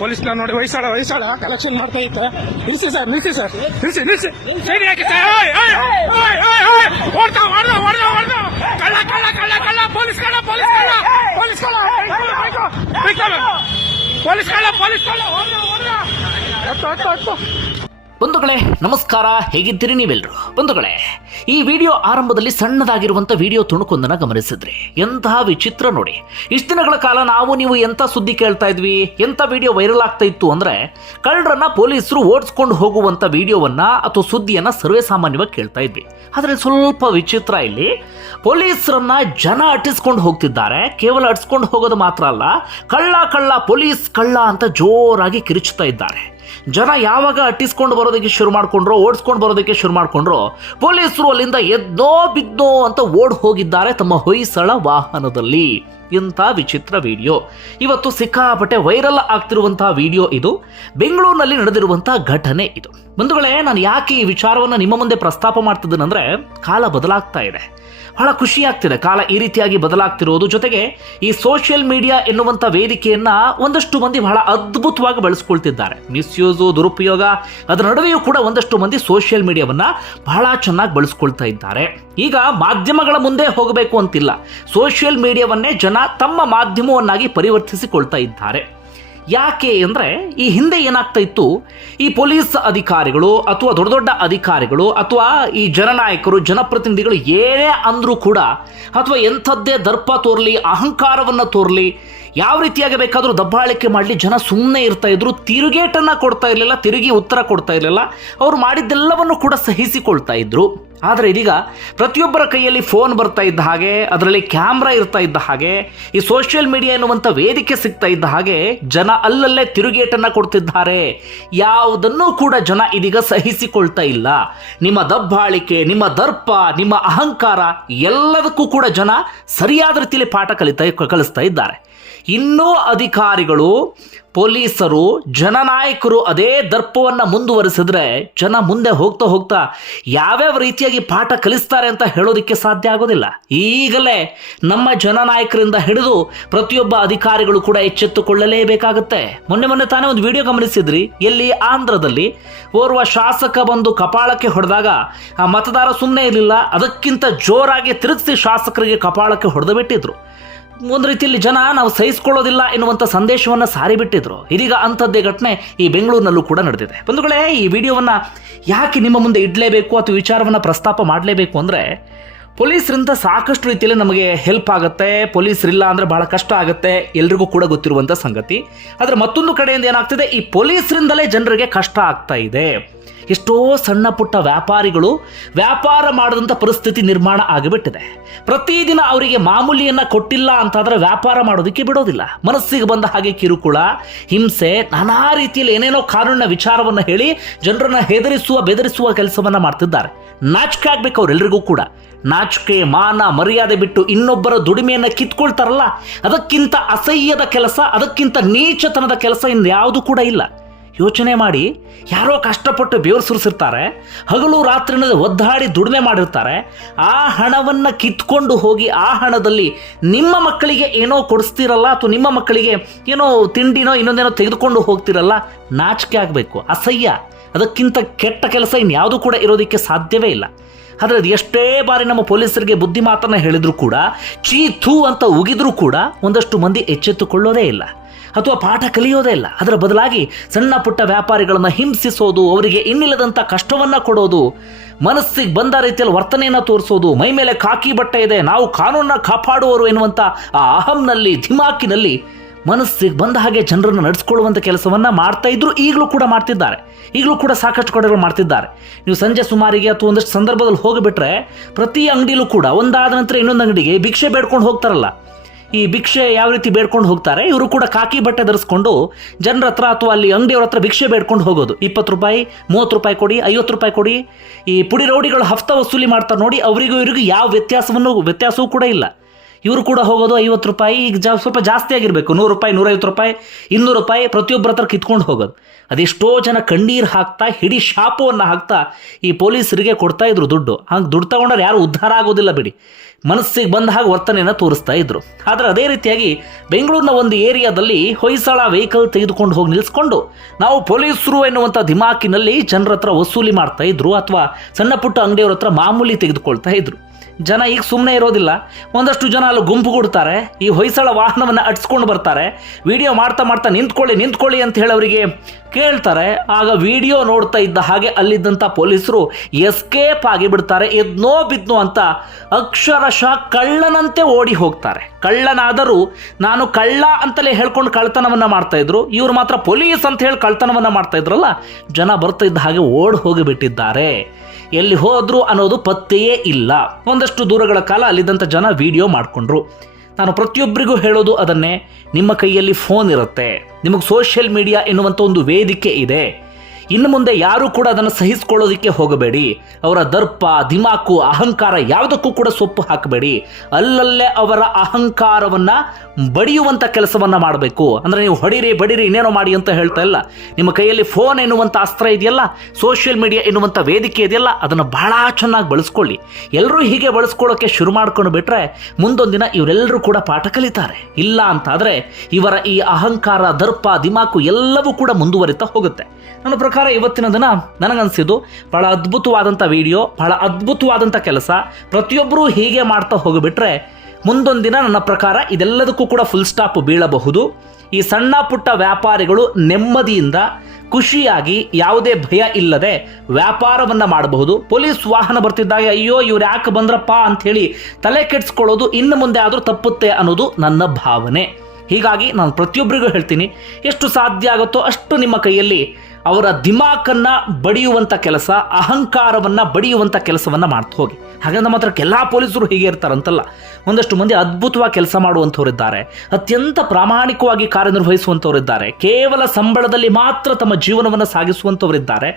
Police ನೋಡಿ ವಯಸ್ಸಾಳ collection ಮಾಡ್ತಾ ಇತ್ತು. ನಿಲ್ಸಿ ಸರ್ ನಿಲ್ಸಿ ಸೈಡ್ ಹಾಕಿ ಸರ್. ಓಡ್ತಾ ಕಳ್ಳ ಪೊಲೀಸ್ ಬಂಧುಗಳೇ ನಮಸ್ಕಾರ, ಹೇಗಿದ್ದೀರಿ ನೀವೆಲ್ಲರೂ? ಬಂಧುಗಳೇ, ಈ ವಿಡಿಯೋ ಆರಂಭದಲ್ಲಿ ಸಣ್ಣದಾಗಿರುವಂಥ ವಿಡಿಯೋ ತುಣುಕೊಂದನ್ನು ಗಮನಿಸಿದ್ರಿ. ಎಂತಹ ವಿಚಿತ್ರ ನೋಡಿ. ಇಷ್ಟು ದಿನಗಳ ಕಾಲ ನಾವು ನೀವು ಎಂಥ ಸುದ್ದಿ ಕೇಳ್ತಾ ಇದ್ವಿ, ಎಂಥ ವಿಡಿಯೋ ವೈರಲ್ ಆಗ್ತಾ ಇತ್ತು ಅಂದರೆ ಕಳ್ಳರನ್ನ ಪೊಲೀಸರು ಓಡಿಸ್ಕೊಂಡು ಹೋಗುವಂಥ ವಿಡಿಯೋವನ್ನ ಅಥವಾ ಸುದ್ದಿಯನ್ನ ಸರ್ವೇ ಸಾಮಾನ್ಯವಾಗಿ ಕೇಳ್ತಾ ಇದ್ವಿ. ಆದರೆ ಸ್ವಲ್ಪ ವಿಚಿತ್ರ, ಇಲ್ಲಿ ಪೊಲೀಸರನ್ನ ಜನ ಅಟ್ಟಿಸ್ಕೊಂಡು ಹೋಗ್ತಿದ್ದಾರೆ. ಕೇವಲ ಅಟ್ಟಿಸ್ಕೊಂಡು ಹೋಗೋದು ಮಾತ್ರ ಅಲ್ಲ, ಕಳ್ಳ ಪೊಲೀಸ್ ಕಳ್ಳ ಅಂತ ಜೋರಾಗಿ ಕಿರುಚ್ತಾ ಇದ್ದಾರೆ. ಜನ ಯಾವಾಗ ಅಟ್ಟಿಸ್ಕೊಂಡು ಬರೋದಕ್ಕೆ ಶುರು ಮಾಡ್ಕೊಂಡ್ರೋ, ಓಡಿಸ್ಕೊಂಡು ಬರೋದಕ್ಕೆ ಶುರು ಮಾಡ್ಕೊಂಡ್ರೋ, ಪೊಲೀಸರು ಅಲ್ಲಿಂದ ಎದ್ದೋ ಬಿದ್ದೋ ಅಂತ ಓಡ್ ಹೋಗಿದ್ದಾರೆ ತಮ್ಮ ಹೊಯ್ಸಳ ವಾಹನದಲ್ಲಿ. ಇಂಥ ವಿಚಿತ್ರ ವಿಡಿಯೋ ಇವತ್ತು ಸಿಕ್ಕಾಪಟ್ಟೆ ವೈರಲ್ ಆಗ್ತಿರುವಂತಹ ವಿಡಿಯೋ ಇದು. ಬೆಂಗಳೂರಿನಲ್ಲಿ ನಡೆದಿರುವಂತಹ ಘಟನೆ ಇದು. ಬಂಧುಗಳೇ, ನಾನು ಯಾಕೆ ಈ ವಿಚಾರವನ್ನು ನಿಮ್ಮ ಮುಂದೆ ಪ್ರಸ್ತಾಪ ಮಾಡ್ತಿದ್ದೇನೆಂದ್ರೆ, ಕಾಲ ಬದಲಾಗ್ತಾ ಇದೆ. ಬಹಳ ಖುಷಿ ಆಗ್ತಿದೆ ಕಾಲ ಈ ರೀತಿಯಾಗಿ ಬದಲಾಗ್ತಿರೋದು. ಜೊತೆಗೆ ಈ ಸೋಷಿಯಲ್ ಮೀಡಿಯಾ ಎನ್ನುವಂಥ ವೇದಿಕೆಯನ್ನ ಒಂದಷ್ಟು ಮಂದಿ ಬಹಳ ಅದ್ಭುತವಾಗಿ ಬಳಸ್ಕೊಳ್ತಿದ್ದಾರೆ. ಮಿಸ್ಯೂಸು, ದುರುಪಯೋಗ, ಅದರ ನಡುವೆಯೂ ಕೂಡ ಒಂದಷ್ಟು ಮಂದಿ ಸೋಷಿಯಲ್ ಮೀಡಿಯಾವನ್ನ ಬಹಳ ಚೆನ್ನಾಗಿ ಬಳಸ್ಕೊಳ್ತಾ ಇದ್ದಾರೆ. ಈಗ ಮಾಧ್ಯಮಗಳ ಮುಂದೆ ಹೋಗಬೇಕು ಅಂತಿಲ್ಲ, ಸೋಷಿಯಲ್ ಮೀಡಿಯಾವನ್ನೇ ಜನ ತಮ್ಮ ಮಾಧ್ಯಮವನ್ನಾಗಿ ಪರಿವರ್ತಿಸಿಕೊಳ್ತಾ ಇದ್ದಾರೆ. ಯಾಕೆ ಅಂದರೆ, ಈ ಹಿಂದೆ ಏನಾಗ್ತಾ ಇತ್ತು, ಈ ಪೊಲೀಸ್ ಅಧಿಕಾರಿಗಳು ಅಥವಾ ದೊಡ್ಡ ದೊಡ್ಡ ಅಧಿಕಾರಿಗಳು ಅಥವಾ ಈ ಜನನಾಯಕರು, ಜನಪ್ರತಿನಿಧಿಗಳು ಏನೇ ಅಂದ್ರೂ ಕೂಡ, ಅಥವಾ ಎಂಥದ್ದೇ ದರ್ಪ ತೋರಲಿ, ಅಹಂಕಾರವನ್ನು ತೋರಲಿ, ಯಾವ ರೀತಿಯಾಗಿ ಬೇಕಾದರೂ ದಬ್ಬಾಳಿಕೆ ಮಾಡಲಿ, ಜನ ಸುಮ್ಮನೆ ಇರ್ತಾ ಇದ್ರು. ತಿರುಗೇಟನ್ನು ಕೊಡ್ತಾ ಇರಲಿಲ್ಲ, ತಿರುಗಿ ಉತ್ತರ ಕೊಡ್ತಾ ಇರಲಿಲ್ಲ. ಅವರು ಮಾಡಿದ್ದೆಲ್ಲವನ್ನು ಕೂಡ ಸಹಿಸಿಕೊಳ್ತಾ ಇದ್ರು. ಆದರೆ ಇದೀಗ ಪ್ರತಿಯೊಬ್ಬರ ಕೈಯಲ್ಲಿ ಫೋನ್ ಬರ್ತಾ ಇದ್ದ ಹಾಗೆ, ಅದರಲ್ಲಿ ಕ್ಯಾಮ್ರಾ ಇರ್ತಾ ಇದ್ದ ಹಾಗೆ, ಈ ಸೋಷಿಯಲ್ ಮೀಡಿಯಾ ಎನ್ನುವಂಥ ವೇದಿಕೆ ಸಿಗ್ತಾ ಇದ್ದ ಹಾಗೆ ಜನ ಅಲ್ಲಲ್ಲೇ ತಿರುಗೇಟನ್ನು ಕೊಡ್ತಿದ್ದಾರೆ. ಯಾವುದನ್ನೂ ಕೂಡ ಜನ ಇದೀಗ ಸಹಿಸಿಕೊಳ್ತಾ ಇಲ್ಲ. ನಿಮ್ಮ ದಬ್ಬಾಳಿಕೆ, ನಿಮ್ಮ ದರ್ಪ, ನಿಮ್ಮ ಅಹಂಕಾರ ಎಲ್ಲದಕ್ಕೂ ಕೂಡ ಜನ ಸರಿಯಾದ ರೀತಿಯಲ್ಲಿ ಪಾಠ ಕಲಿಸ್ತಾ ಇದ್ದಾರೆ. ಇನ್ನೂ ಅಧಿಕಾರಿಗಳು, ಪೊಲೀಸರು, ಜನನಾಯಕರು ಅದೇ ದರ್ಪವನ್ನು ಮುಂದುವರಿಸಿದ್ರೆ ಜನ ಮುಂದೆ ಹೋಗ್ತಾ ಹೋಗ್ತಾ ಯಾವ್ಯಾವ ರೀತಿಯಾಗಿ ಪಾಠ ಕಲಿಸ್ತಾರೆ ಅಂತ ಹೇಳೋದಕ್ಕೆ ಸಾಧ್ಯ ಆಗೋದಿಲ್ಲ. ಈಗಲೇ ನಮ್ಮ ಜನನಾಯಕರಿಂದ ಹಿಡಿದು ಪ್ರತಿಯೊಬ್ಬ ಅಧಿಕಾರಿಗಳು ಕೂಡ ಎಚ್ಚೆತ್ತುಕೊಳ್ಳಲೇಬೇಕಾಗುತ್ತೆ. ಮೊನ್ನೆ ತಾನೇ ಒಂದು ವಿಡಿಯೋ ಗಮನಿಸಿದ್ರಿ, ಎಲ್ಲಿ ಆಂಧ್ರದಲ್ಲಿ ಓರ್ವ ಶಾಸಕ ಬಂದು ಕಪಾಳಕ್ಕೆ ಹೊಡೆದಾಗ ಆ ಮತದಾರ ಸುಮ್ಮನೆ ಇರಲಿಲ್ಲ, ಅದಕ್ಕಿಂತ ಜೋರಾಗಿ ತಿರುಗಿಸಿ ಶಾಸಕರಿಗೆ ಕಪಾಳಕ್ಕೆ ಹೊಡೆದು ಬಿಟ್ಟಿದ್ರು. ಒಂದು ರೀತಿಯಲ್ಲಿ ಜನ ನಾವು ಸಹಿಸಿಕೊಳ್ಳೋದಿಲ್ಲ ಎನ್ನುವಂಥ ಸಂದೇಶವನ್ನು ಸಾರಿಬಿಟ್ಟಿದ್ರು. ಇದೀಗ ಅಂಥದ್ದೇ ಘಟನೆ ಈ ಬೆಂಗಳೂರಿನಲ್ಲೂ ಕೂಡ ನಡೆದಿದೆ. ಬಂಧುಗಳೇ, ಈ ವಿಡಿಯೋವನ್ನು ಯಾಕೆ ನಿಮ್ಮ ಮುಂದೆ ಇಡಲೇಬೇಕು ಅಥವಾ ವಿಚಾರವನ್ನು ಪ್ರಸ್ತಾಪ ಮಾಡಲೇಬೇಕು ಅಂದರೆ, ಪೊಲೀಸರಿಂದ ಸಾಕಷ್ಟು ರೀತಿಯಲ್ಲಿ ನಮಗೆ ಹೆಲ್ಪ್ ಆಗುತ್ತೆ. ಪೊಲೀಸರಿಲ್ಲ ಅಂದರೆ ಬಹಳ ಕಷ್ಟ ಆಗುತ್ತೆ, ಎಲ್ರಿಗೂ ಕೂಡ ಗೊತ್ತಿರುವಂಥ ಸಂಗತಿ. ಆದರೆ ಮತ್ತೊಂದು ಕಡೆಯಿಂದ ಏನಾಗ್ತಿದೆ, ಈ ಪೊಲೀಸರಿಂದಲೇ ಜನರಿಗೆ ಕಷ್ಟ ಆಗ್ತಾ ಇದೆ. ಎಷ್ಟೋ ಸಣ್ಣ ಪುಟ್ಟ ವ್ಯಾಪಾರಿಗಳು ವ್ಯಾಪಾರ ಮಾಡದಂಥ ಪರಿಸ್ಥಿತಿ ನಿರ್ಮಾಣ ಆಗಿಬಿಟ್ಟಿದೆ. ಪ್ರತಿದಿನ ಅವರಿಗೆ ಮಾಮೂಲಿಯನ್ನು ಕೊಟ್ಟಿಲ್ಲ ಅಂತಾದರೆ ವ್ಯಾಪಾರ ಮಾಡೋದಕ್ಕೆ ಬಿಡೋದಿಲ್ಲ. ಮನಸ್ಸಿಗೆ ಬಂದ ಹಾಗೆ ಕಿರುಕುಳ, ಹಿಂಸೆ, ನಾನಾ ರೀತಿಯಲ್ಲಿ ಏನೇನೋ ಕಾನೂನಿನ ವಿಚಾರವನ್ನು ಹೇಳಿ ಜನರನ್ನು ಬೆದರಿಸುವ ಕೆಲಸವನ್ನು ಮಾಡ್ತಿದ್ದಾರೆ. ನಾಚಿಕೆ ಆಗ್ಬೇಕು ಅವರೆಲ್ಲರಿಗೂ ಕೂಡ. ನಾಚಿಕೆ, ಮಾನ, ಮರ್ಯಾದೆ ಬಿಟ್ಟು ಇನ್ನೊಬ್ಬರ ದುಡಿಮೆಯನ್ನು ಕಿತ್ಕೊಳ್ತಾರಲ್ಲ, ಅದಕ್ಕಿಂತ ಅಸಹ್ಯದ ಕೆಲಸ, ಅದಕ್ಕಿಂತ ನೀಚತನದ ಕೆಲಸ ಇನ್ಯಾವುದು ಕೂಡ ಇಲ್ಲ. ಯೋಚನೆ ಮಾಡಿ, ಯಾರೋ ಕಷ್ಟಪಟ್ಟು ಬೆವರು ಸುರಿಸಿರ್ತಾರೆ, ಹಗಲು ರಾತ್ರಿನ ಒದ್ದಾಡಿ ದುಡಿಮೆ ಮಾಡಿರ್ತಾರೆ. ಆ ಹಣವನ್ನು ಕಿತ್ಕೊಂಡು ಹೋಗಿ ಆ ಹಣದಲ್ಲಿ ನಿಮ್ಮ ಮಕ್ಕಳಿಗೆ ಏನೋ ಕೊಡಿಸ್ತಿರಲ್ಲ, ಅಥವಾ ನಿಮ್ಮ ಮಕ್ಕಳಿಗೆ ಏನೋ ತಿಂಡಿನೋ ಇನ್ನೊಂದೇನೋ ತೆಗೆದುಕೊಂಡು ಹೋಗ್ತಿರಲ್ಲ. ನಾಚಿಕೆ ಆಗಬೇಕು, ಅಸಹ್ಯ. ಅದಕ್ಕಿಂತ ಕೆಟ್ಟ ಕೆಲಸ ಇನ್ಯಾವುದು ಕೂಡ ಇರೋದಕ್ಕೆ ಸಾಧ್ಯವೇ ಇಲ್ಲ. ಆದರೆ ಅದು ಎಷ್ಟೇ ಬಾರಿ ನಮ್ಮ ಪೊಲೀಸರಿಗೆ ಬುದ್ಧಿ ಮಾತನ್ನು ಹೇಳಿದ್ರು ಕೂಡ, ಚೀತು ಅಂತ ಉಗಿದ್ರೂ ಕೂಡ ಒಂದಷ್ಟು ಮಂದಿ ಎಚ್ಚೆತ್ತುಕೊಳ್ಳೋದೇ ಇಲ್ಲ ಅಥವಾ ಪಾಠ ಕಲಿಯೋದೇ ಇಲ್ಲ. ಅದರ ಬದಲಾಗಿ ಸಣ್ಣ ಪುಟ್ಟ ವ್ಯಾಪಾರಿಗಳನ್ನು ಹಿಂಸಿಸೋದು, ಅವರಿಗೆ ಇನ್ನಿಲ್ಲದಂಥ ಕಷ್ಟವನ್ನು ಕೊಡೋದು, ಮನಸ್ಸಿಗೆ ಬಂದ ರೀತಿಯಲ್ಲಿ ವರ್ತನೆಯನ್ನು ತೋರಿಸೋದು, ಮೈ ಮೇಲೆ ಕಾಕಿ ಬಟ್ಟೆ ಇದೆ, ನಾವು ಕಾನೂನನ್ನ ಕಾಪಾಡುವವರು ಎನ್ನುವಂಥ ಆ ಅಹಂನಲ್ಲಿ, ಧಿಮಾಕಿನಲ್ಲಿ ಮನಸ್ಸಿಗೆ ಬಂದ ಹಾಗೆ ಜನರನ್ನು ನಡೆಸ್ಕೊಳ್ಳುವಂಥ ಕೆಲಸವನ್ನು ಮಾಡ್ತಾ ಇದ್ರು. ಈಗಲೂ ಕೂಡ ಮಾಡ್ತಿದ್ದಾರೆ. ಈಗಲೂ ಕೂಡ ಸಾಕಷ್ಟು ಕಡೆಗಳು ಮಾಡ್ತಿದ್ದಾರೆ. ನೀವು ಸಂಜೆ ಸುಮಾರಿಗೆ ಅಥವಾ ಒಂದಷ್ಟು ಸಂದರ್ಭದಲ್ಲಿ ಹೋಗಿಬಿಟ್ರೆ ಪ್ರತಿ ಅಂಗಡಿಲೂ ಕೂಡ ಒಂದಾದ ನಂತರ ಇನ್ನೊಂದು ಅಂಗಡಿಗೆ ಭಿಕ್ಷೆ ಬೇಡ್ಕೊಂಡು ಹೋಗ್ತಾರಲ್ಲ, ಈ ಭಿಕ್ಷೆ ಯಾವ ರೀತಿ ಬೇಡ್ಕೊಂಡು ಹೋಗ್ತಾರೆ, ಇವರು ಕೂಡ ಕಾಕಿ ಬಟ್ಟೆ ಧರಿಸ್ಕೊಂಡು ಜನರ ಹತ್ರ ಅಥವಾ ಅಲ್ಲಿ ಅಂಗಡಿಯವ್ರ ಹತ್ರ ಭಿಕ್ಷೆ ಬೇಡ್ಕೊಂಡು ಹೋಗೋದು. 20 ರೂಪಾಯಿ, 30 ರೂಪಾಯಿ ಕೊಡಿ, 50 ರೂಪಾಯಿ ಕೊಡಿ. ಈ ಪುಡಿ ರೌಡಿಗಳು ಹಫ್ತಾ ವಸೂಲಿ ಮಾಡ್ತಾರೆ ನೋಡಿ, ಅವರಿಗೂ ಇವರಿಗೂ ಯಾವ ವ್ಯತ್ಯಾಸವೂ ಕೂಡ ಇಲ್ಲ. ಇವರು ಕೂಡ ಹೋಗೋದು 50 ರೂಪಾಯಿ, ಈಗ ಸ್ವಲ್ಪ ಜಾಸ್ತಿ ಆಗಿರಬೇಕು, 100 ರೂಪಾಯಿ, 150 ರೂಪಾಯಿ, 200 ರೂಪಾಯಿ ಪ್ರತಿಯೊಬ್ಬರ ಹತ್ರ ಕಿತ್ಕೊಂಡು ಹೋಗೋದು. ಅದೆಷ್ಟೋ ಜನ ಕಣ್ಣೀರು ಹಾಕ್ತಾ ಹಿಡಿ ಶಾಪವನ್ನು ಹಾಕ್ತಾ ಈ ಪೊಲೀಸರಿಗೆ ಕೊಡ್ತಾ ಇದ್ರು ದುಡ್ಡು. ಹಂಗೆ ದುಡ್ಡು ತಗೊಂಡ್ರೆ ಯಾರು ಉದ್ಧಾರ ಆಗೋದಿಲ್ಲ ಬಿಡಿ, ಮನಸ್ಸಿಗೆ ಬಂದ ಹಾಗೆ ವರ್ತನೆಯನ್ನು ತೋರಿಸ್ತಾ ಇದ್ರು. ಆದರೆ ಅದೇ ರೀತಿಯಾಗಿ ಬೆಂಗಳೂರಿನ ಒಂದು ಏರಿಯಾದಲ್ಲಿ ಹೊಯ್ಸಳ ವೆಹಿಕಲ್ ತೆಗೆದುಕೊಂಡು ಹೋಗಿ ನಿಲ್ಲಿಸ್ಕೊಂಡು ನಾವು ಪೊಲೀಸರು ಎನ್ನುವಂಥ ದಿಮಾಕಿನಲ್ಲಿ ಜನರ ಹತ್ರ ವಸೂಲಿ ಮಾಡ್ತಾ ಇದ್ರು, ಅಥವಾ ಸಣ್ಣ ಪುಟ್ಟ ಅಂಗಡಿಯವ್ರ ಹತ್ರ ಮಾಮೂಲಿ ತೆಗೆದುಕೊಳ್ತಾ ಇದ್ರು. ಜನ ಈಗ ಸುಮ್ಮನೆ ಇರೋದಿಲ್ಲ, ಒಂದಷ್ಟು ಜನ ಅಲ್ಲಿ ಗುಂಪುಗೂಡ್ತಾರೆ, ಈ ಹೊಯ್ಸಳ ವಾಹನವನ್ನು ಅಟ್ಸ್ಕೊಂಡು ಬರ್ತಾರೆ, ವಿಡಿಯೋ ಮಾಡ್ತಾ ಮಾಡ್ತಾ ನಿಂತ್ಕೊಳ್ಳಿ ಅಂತ ಹೇಳಿ ಅವರಿಗೆ ಕೇಳ್ತಾರೆ. ಆಗ ವಿಡಿಯೋ ನೋಡ್ತಾ ಇದ್ದ ಹಾಗೆ ಅಲ್ಲಿದ್ದಂಥ ಪೊಲೀಸರು ಎಸ್ಕೇಪ್ ಆಗಿಬಿಡ್ತಾರೆ. ಎದ್ನೋ ಬಿದ್ನೋ ಅಂತ ಅಕ್ಷರಶಃ ಕಳ್ಳನಂತೆ ಓಡಿ ಹೋಗ್ತಾರೆ. ಕಳ್ಳನಾದರೂ ನಾನು ಕಳ್ಳ ಅಂತಲೇ ಹೇಳ್ಕೊಂಡು ಕಳ್ತನವನ್ನು ಮಾಡ್ತಾ ಇದ್ರು, ಇವರು ಮಾತ್ರ ಪೊಲೀಸ್ ಅಂತ ಹೇಳಿ ಕಳ್ತನವನ್ನು ಮಾಡ್ತಾ ಇದ್ರಲ್ಲ, ಜನ ಬರ್ತಾ ಇದ್ದ ಹಾಗೆ ಓಡಿ ಹೋಗಿಬಿಟ್ಟಿದ್ದಾರೆ. ಎಲ್ಲಿ ಹೋದ್ರು ಅನ್ನೋದು ಪತ್ತೆಯೇ ಇಲ್ಲ. ಒಂದಷ್ಟು ದೂರಗಳ ಕಾಲ ಅಲ್ಲಿದ್ದಂಥ ಜನ ವಿಡಿಯೋ ಮಾಡಿಕೊಂಡ್ರು. ನಾನು ಪ್ರತಿಯೊಬ್ಬರಿಗೂ ಹೇಳೋದು ಅದನ್ನೇ, ನಿಮ್ಮ ಕೈಯಲ್ಲಿ ಫೋನ್ ಇರುತ್ತೆ, ನಿಮಗೆ ಸೋಷಿಯಲ್ ಮೀಡಿಯಾ ಎನ್ನುವಂಥ ಒಂದು ವೇದಿಕೆ ಇದೆ. ಇನ್ನು ಮುಂದೆ ಯಾರೂ ಕೂಡ ಅದನ್ನು ಸಹಿಸಿಕೊಳ್ಳೋದಕ್ಕೆ ಹೋಗಬೇಡಿ. ಅವರ ದರ್ಪ, ದಿಮಾಕು, ಅಹಂಕಾರ ಯಾವುದಕ್ಕೂ ಕೂಡ ಸೊಪ್ಪು ಹಾಕಬೇಡಿ. ಅಲ್ಲಲ್ಲೇ ಅವರ ಅಹಂಕಾರವನ್ನು ಬಡಿಯುವಂಥ ಕೆಲಸವನ್ನು ಮಾಡಬೇಕು. ಅಂದರೆ ನೀವು ಹೊಡಿರಿ ಬಡಿರಿ ಇನ್ನೇನೋ ಮಾಡಿ ಅಂತ ಹೇಳ್ತಾ ಇಲ್ಲ. ನಿಮ್ಮ ಕೈಯಲ್ಲಿ ಫೋನ್ ಎನ್ನುವಂಥ ಅಸ್ತ್ರ ಇದೆಯಲ್ಲ, ಸೋಷಿಯಲ್ ಮೀಡಿಯಾ ಎನ್ನುವಂಥ ವೇದಿಕೆ ಇದೆಯಲ್ಲ, ಅದನ್ನು ಬಹಳ ಚೆನ್ನಾಗಿ ಬಳಸ್ಕೊಳ್ಳಿ. ಎಲ್ಲರೂ ಹೀಗೆ ಬಳಸ್ಕೊಳ್ಳೋಕ್ಕೆ ಶುರು ಮಾಡ್ಕೊಂಡು ಬಿಟ್ರೆ ಮುಂದೊಂದು ದಿನ ಇವರೆಲ್ಲರೂ ಕೂಡ ಪಾಠ ಕಲಿತಾರೆ. ಇಲ್ಲ ಅಂತಾದರೆ ಇವರ ಈ ಅಹಂಕಾರ, ದರ್ಪ, ದಿಮಾಕು ಎಲ್ಲವೂ ಕೂಡ ಮುಂದುವರಿತಾ ಹೋಗುತ್ತೆ. ನನ್ನ ಪ್ರಕಾರ ಇವತ್ತಿನ ದಿನ ನನಗನ್ಸಿದ್ದು ಬಹಳ ಅದ್ಭುತವಾದಂಥ ವಿಡಿಯೋ, ಬಹಳ ಅದ್ಭುತವಾದಂಥ ಕೆಲಸ. ಪ್ರತಿಯೊಬ್ಬರೂ ಹೀಗೆ ಮಾಡ್ತಾ ಹೋಗಿಬಿಟ್ರೆ ಮುಂದೊಂದು ದಿನ ನನ್ನ ಪ್ರಕಾರ ಇದೆಲ್ಲದಕ್ಕೂ ಕೂಡ ಫುಲ್ ಸ್ಟಾಪ್ ಬೀಳಬಹುದು. ಈ ಸಣ್ಣ ಪುಟ್ಟ ವ್ಯಾಪಾರಿಗಳು ನೆಮ್ಮದಿಯಿಂದ ಖುಷಿಯಾಗಿ ಯಾವುದೇ ಭಯ ಇಲ್ಲದೆ ವ್ಯಾಪಾರವನ್ನು ಮಾಡಬಹುದು. ಪೊಲೀಸ್ ವಾಹನ ಬರ್ತಿದ್ದಾಗ ಅಯ್ಯೋ ಇವ್ರು ಯಾಕೆ ಬಂದ್ರಪ್ಪ ಅಂಥೇಳಿ ತಲೆ ಕೆಡಿಸ್ಕೊಳ್ಳೋದು ಇನ್ನು ಮುಂದೆ ಆದರೂ ತಪ್ಪುತ್ತೆ ಅನ್ನೋದು ನನ್ನ ಭಾವನೆ. ಹೀಗಾಗಿ ನಾನು ಪ್ರತಿಯೊಬ್ಬರಿಗೂ ಹೇಳ್ತೀನಿ, ಎಷ್ಟು ಸಾಧ್ಯ ಆಗುತ್ತೋ ಅಷ್ಟು ನಿಮ್ಮ ಕೈಯಲ್ಲಿ ಅವರ ದಿಮಾಕನ್ನು ಬಡಿಯುವಂಥ ಕೆಲಸ, ಅಹಂಕಾರವನ್ನು ಬಡಿಯುವಂಥ ಕೆಲಸವನ್ನು ಮಾಡ್ತಾ ಹೋಗಿ. ಹಾಗಂದ್ರೆ ಮಾತ್ರ ಎಲ್ಲ ಪೊಲೀಸರು ಹೀಗೆ ಇರ್ತಾರಂತಲ್ಲ. ಒಂದಷ್ಟು ಮಂದಿ ಅದ್ಭುತವಾಗಿ ಕೆಲಸ ಮಾಡುವಂಥವರಿದ್ದಾರೆ, ಅತ್ಯಂತ ಪ್ರಾಮಾಣಿಕವಾಗಿ ಕಾರ್ಯನಿರ್ವಹಿಸುವಂಥವರಿದ್ದಾರೆ, ಕೇವಲ ಸಂಬಳದಲ್ಲಿ ಮಾತ್ರ ತಮ್ಮ ಜೀವನವನ್ನು ಸಾಗಿಸುವಂಥವರಿದ್ದಾರೆ.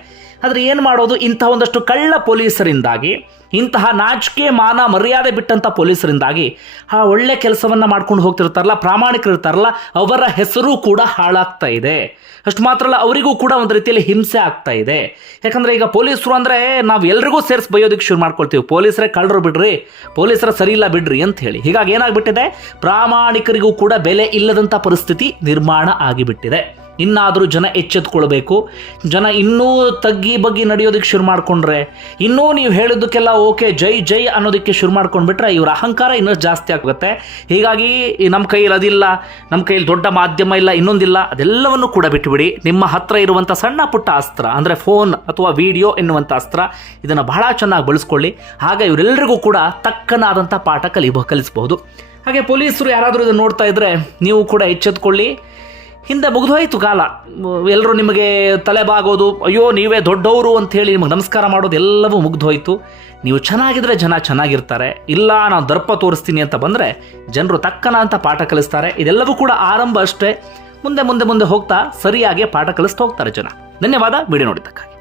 ಆದರೆ ಏನು ಮಾಡೋದು, ಇಂತಹ ಒಂದಷ್ಟು ಕಳ್ಳ ಪೊಲೀಸರಿಂದಾಗಿ, ಇಂತಹ ನಾಚಿಕೆ ಮಾನ ಮರ್ಯಾದೆ ಬಿಟ್ಟಂಥ ಪೊಲೀಸರಿಂದಾಗಿ ಆ ಒಳ್ಳೆ ಕೆಲಸವನ್ನು ಮಾಡ್ಕೊಂಡು ಹೋಗ್ತಿರ್ತಾರಲ್ಲ, ಪ್ರಾಮಾಣಿಕರಿರ್ತಾರಲ್ಲ, ಅವರ ಹೆಸರು ಕೂಡ ಹಾಳಾಗ್ತಾ ಇದೆ. ಅಷ್ಟು ಮಾತ್ರ ಅಲ್ಲ, ಅವರಿಗೂ ಕೂಡ ಒಂದು ರೀತಿಯಲ್ಲಿ ಹಿಂಸೆ ಆಗ್ತಾ ಇದೆ. ಯಾಕಂದರೆ ಈಗ ಪೊಲೀಸರು ಅಂದರೆ ನಾವು ಎಲ್ರಿಗೂ ಸೇರಿಸಿ ಬೈಯೋದಕ್ಕೆ ಶುರು ಮಾಡ್ಕೊಳ್ತೀವಿ. ಪೊಲೀಸರೇ ಕಳ್ಳರು ಬಿಡ್ರಿ, ಪೊಲೀಸರ ಸರಿ ಇಲ್ಲ ಬಿಡ್ರಿ ಅಂತ ಹೇಳಿ. ಹೀಗಾಗಿ ಏನಾಗ್ಬಿಟ್ಟಿದೆ, ಪ್ರಾಮಾಣಿಕರಿಗೂ ಕೂಡ ಬೆಲೆ ಇಲ್ಲದಂಥ ಪರಿಸ್ಥಿತಿ ನಿರ್ಮಾಣ ಆಗಿಬಿಟ್ಟಿದೆ. ಇನ್ನಾದರೂ ಜನ ಎಚ್ಚೆತ್ಕೊಳ್ಬೇಕು. ಜನ ಇನ್ನೂ ತಗ್ಗಿ ಬಗ್ಗಿ ನಡೆಯೋದಕ್ಕೆ ಶುರು ಮಾಡಿಕೊಂಡ್ರೆ, ಇನ್ನೂ ನೀವು ಹೇಳಿದ್ದಕ್ಕೆಲ್ಲ ಓಕೆ ಜೈ ಜೈ ಅನ್ನೋದಕ್ಕೆ ಶುರು ಮಾಡ್ಕೊಂಡ್ಬಿಟ್ರೆ ಇವರ ಅಹಂಕಾರ ಇನ್ನೂ ಜಾಸ್ತಿ ಆಗುತ್ತೆ. ಹೀಗಾಗಿ ನಮ್ಮ ಕೈಯಲ್ಲಿ ಅದಿಲ್ಲ, ನಮ್ಮ ಕೈಯಲ್ಲಿ ದೊಡ್ಡ ಮಾಧ್ಯಮ ಇಲ್ಲ, ಇನ್ನೊಂದಿಲ್ಲ, ಅದೆಲ್ಲವನ್ನು ಕೂಡ ಬಿಟ್ಟುಬಿಡಿ. ನಿಮ್ಮ ಹತ್ರ ಇರುವಂಥ ಸಣ್ಣ ಪುಟ್ಟ ಅಸ್ತ್ರ ಅಂದರೆ ಫೋನ್ ಅಥವಾ ವಿಡಿಯೋ ಎನ್ನುವಂಥ ಅಸ್ತ್ರ, ಇದನ್ನು ಬಹಳ ಚೆನ್ನಾಗಿ ಬಳಸ್ಕೊಳ್ಳಿ. ಆಗ ಇವರೆಲ್ಲರಿಗೂ ಕೂಡ ತಕ್ಕನಾದಂಥ ಪಾಠ ಕಲಿಸಬಹುದು. ಹಾಗೆ ಪೊಲೀಸರು ಯಾರಾದರೂ ಇದನ್ನು ನೋಡ್ತಾ ಇದ್ದರೆ ನೀವು ಕೂಡ ಎಚ್ಚೆತ್ಕೊಳ್ಳಿ. ಹಿಂದೆ ಮುಗಿದೋಯ್ತು ಕಾಲ, ಎಲ್ಲರೂ ನಿಮಗೆ ತಲೆಬಾಗೋದು, ಅಯ್ಯೋ ನೀವೇ ದೊಡ್ಡವರು ಅಂಥೇಳಿ ನಿಮಗೆ ನಮಸ್ಕಾರ ಮಾಡೋದು ಎಲ್ಲವೂ ಮುಗ್ದೋಯ್ತು. ನೀವು ಚೆನ್ನಾಗಿದ್ರೆ ಜನ ಚೆನ್ನಾಗಿರ್ತಾರೆ. ಇಲ್ಲ ನಾನು ದರ್ಪ ತೋರಿಸ್ತೀನಿ ಅಂತ ಬಂದರೆ ಜನರು ತಕ್ಕನ ಅಂತ ಪಾಠ ಕಲಿಸ್ತಾರೆ. ಇದೆಲ್ಲವೂ ಕೂಡ ಆರಂಭ ಅಷ್ಟೇ. ಮುಂದೆ ಮುಂದೆ ಮುಂದೆ ಹೋಗ್ತಾ ಸರಿಯಾಗಿ ಪಾಠ ಕಲಿಸ್ತಾ ಹೋಗ್ತಾರೆ ಜನ. ಧನ್ಯವಾದ ವಿಡಿಯೋ ನೋಡಿದ್ದಕ್ಕಾಗಿ.